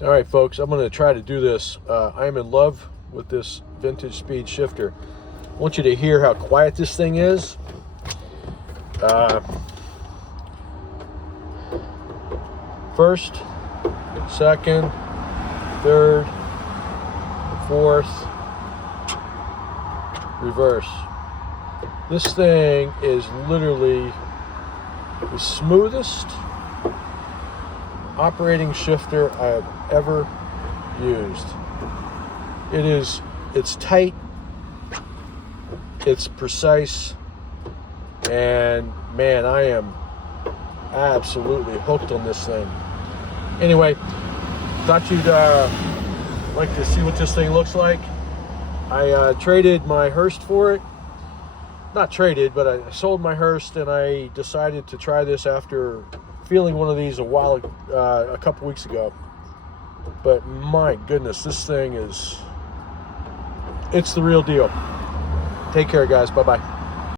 All right, folks, I'm going to try to do this. I am in love with this vintage speed shifter. I want you to hear how quiet this thing is. First, second, third, fourth, reverse. This thing is literally the smoothest operating shifter I have ever used. It's tight, it's precise, and man, I am absolutely hooked on this thing. Anyway, thought you'd like to see what this thing looks like. I traded my Hurst for it. Not traded, but I sold my Hurst, and I decided to try this after feeling one of these a couple weeks ago. But my goodness, this thing it's the real deal. Take care, guys. Bye-bye.